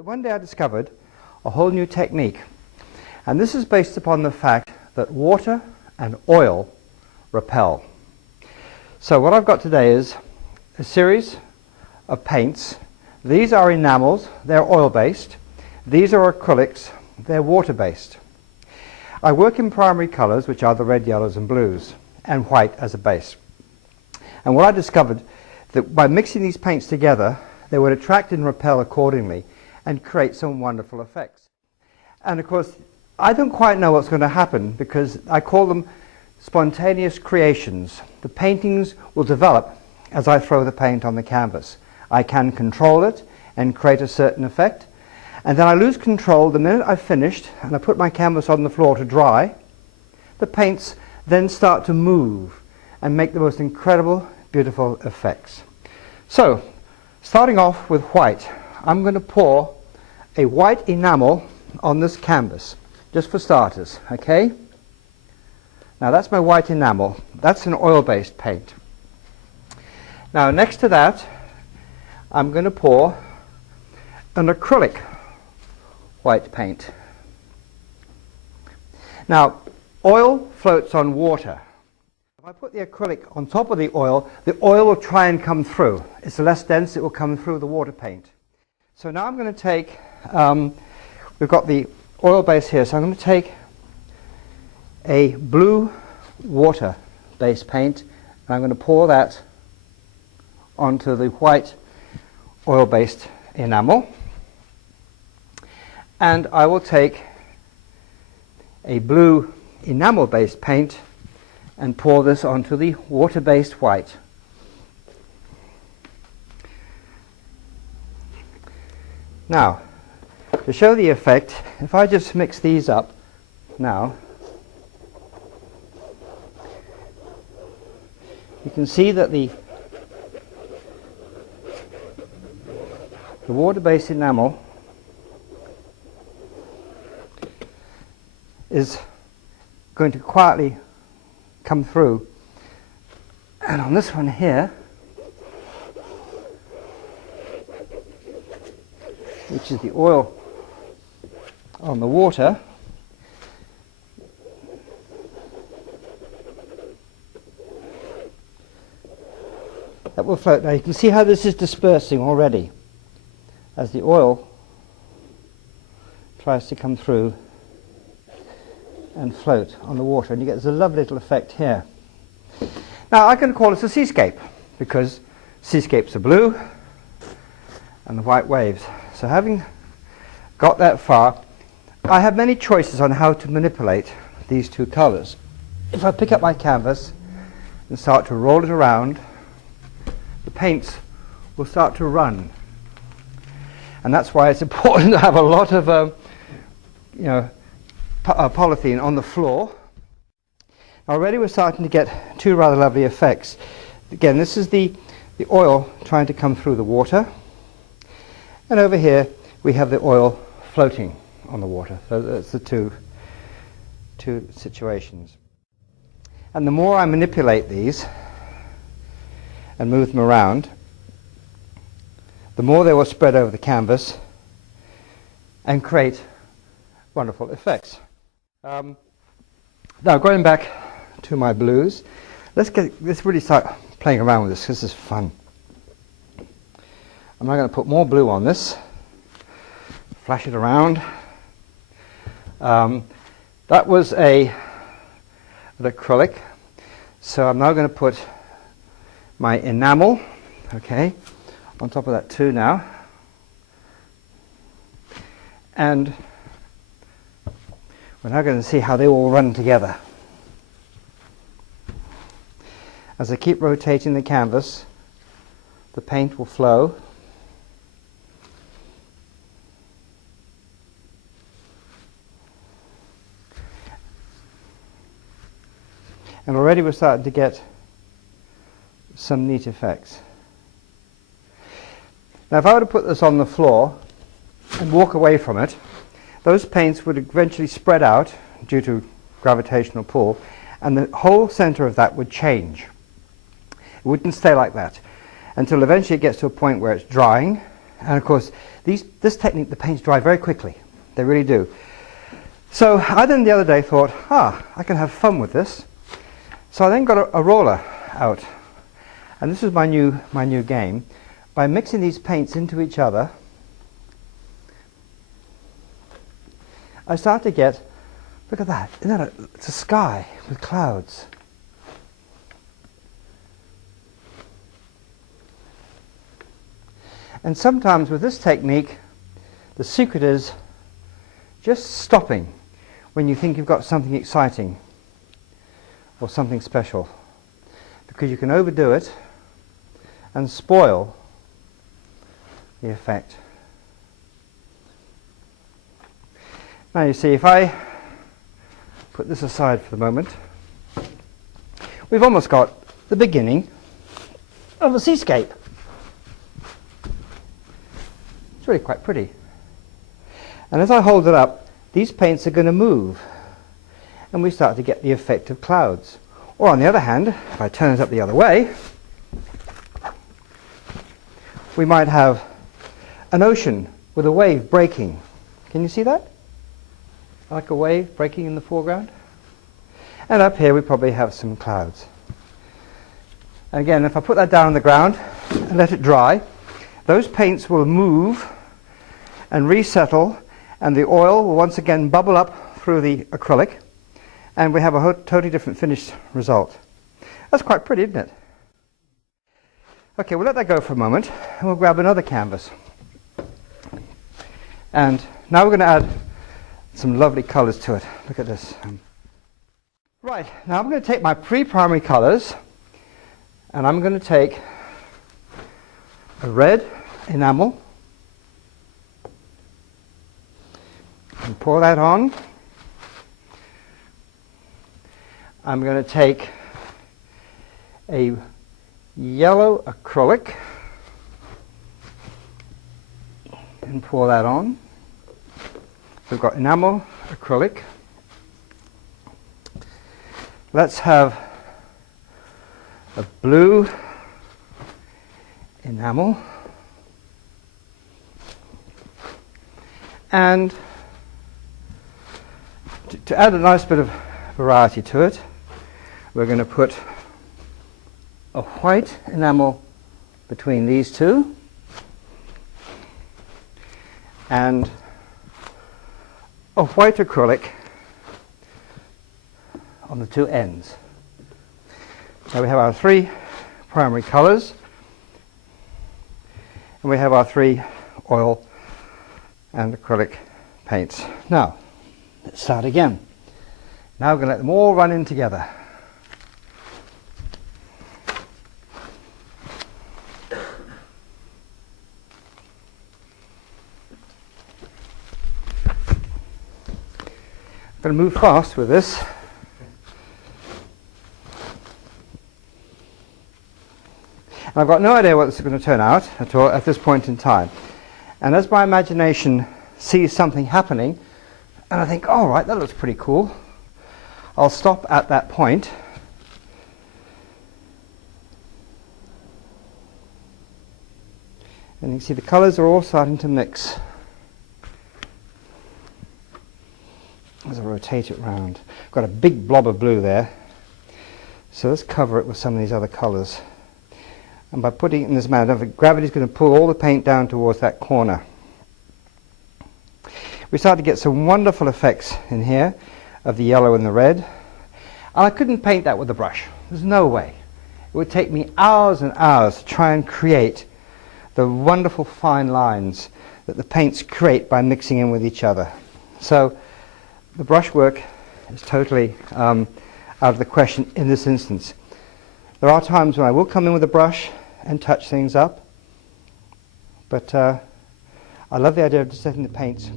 One day I discovered a whole new technique, and this is based upon the fact that water and oil repel. So what I've got today is a series of paints. These are enamels, they're oil-based. These are acrylics, they're water-based. I work in primary colors, which are the red, yellows and blues, and white as a base. And what I discovered, that by mixing these paints together, they would attract and repel accordingly and create some wonderful effects. And of course, I don't quite know what's going to happen because I call them spontaneous creations. The paintings will develop as I throw the paint on the canvas. I can control it and create a certain effect, and then I lose control the minute I've finished and I put my canvas on the floor to dry. The paints then start to move and make the most incredible, beautiful effects. So, starting off with white, I'm going to pour a white enamel on this canvas, just for starters, okay? Now that's my white enamel. That's an oil-based paint. Now next to that, I'm going to pour an acrylic white paint. Now, oil floats on water. If I put the acrylic on top of the oil will try and come through. It's less dense, it will come through the water paint. So now I'm going to take, we've got the oil base here, so I'm going to take a blue water base paint and I'm going to pour that onto the white oil based enamel, and I will take a blue enamel based paint and pour this onto the water based white. Now, to show the effect, if I just mix these up now, you can see that the water-based enamel is going to quietly come through, and on this one here, which is the oil on the water, that will float. Now you can see how this is dispersing already as the oil tries to come through and float on the water, and you get this lovely little effect here. Now I can call this a seascape because seascapes are blue and the white waves. So having got that far, I have many choices on how to manipulate these two colors. If I pick up my canvas and start to roll it around, the paints will start to run. And that's why it's important to have a lot of polythene on the floor. Already we're starting to get two rather lovely effects. Again, this is the oil trying to come through the water. And over here we have the oil floating on the water. So that's the two situations. And the more I manipulate these and move them around, the more they will spread over the canvas and create wonderful effects. Now going back to my blues, let's really start playing around with this. This is fun. I'm now going to put more blue on this, flash it around. That was an acrylic, so I'm now going to put my enamel, okay, on top of that too now, and we're now going to see how they all run together. As I keep rotating the canvas, the paint will flow. And already we're starting to get some neat effects. Now if I were to put this on the floor and walk away from it, those paints would eventually spread out due to gravitational pull, and the whole center of that would change. It wouldn't stay like that until eventually it gets to a point where it's drying And of course, this technique, the paints dry very quickly. They really do. So I then the other day thought, I can have fun with this. So I then got a roller out. And this is my new game. By mixing these paints into each other, I start to get, look at that, isn't that it's a sky with clouds. And sometimes with this technique, the secret is just stopping when you think you've got something exciting or something special, because you can overdo it and spoil the effect. Now you see, if I put this aside for the moment, we've almost got the beginning of a seascape. It's really quite pretty. And as I hold it up, these paints are going to move, and we start to get the effect of clouds. Or on the other hand, if I turn it up the other way, we might have an ocean with a wave breaking. Can you see that? Like a wave breaking in the foreground. And up here we probably have some clouds. And again, if I put that down on the ground and let it dry, those paints will move and resettle, and the oil will once again bubble up through the acrylic, and we have a totally different finished result. That's quite pretty, isn't it? Okay, we'll let that go for a moment, and we'll grab another canvas. And now we're going to add some lovely colours to it. Look at this. Right, now I'm going to take my pre-primary colours, and I'm going to take a red enamel and pour that on. I'm going to take a yellow acrylic and pour that on. We've got enamel, acrylic. Let's have a blue enamel. And to add a nice bit of variety to it, we're going to put a white enamel between these two and a white acrylic on the two ends. So we have our three primary colours, and we have our three oil and acrylic paints. Now, let's start again. Now we're going to let them all run in together. I'm going to move fast with this. And I've got no idea what this is going to turn out at all at this point in time. And as my imagination sees something happening, and I think, all right, that looks pretty cool, I'll stop at that point. And you can see the colours are all starting to mix. As I rotate it round, I've got a big blob of blue there, so let's cover it with some of these other colours. And by putting it in this manner, gravity is going to pull all the paint down towards that corner. We start to get some wonderful effects in here of the yellow and the red. And I couldn't paint that with a brush. There's no way. It would take me hours and hours to try and create the wonderful fine lines that the paints create by mixing in with each other. So the brushwork is totally out of the question in this instance. There are times when I will come in with a brush and touch things up, but I love the idea of just letting the paints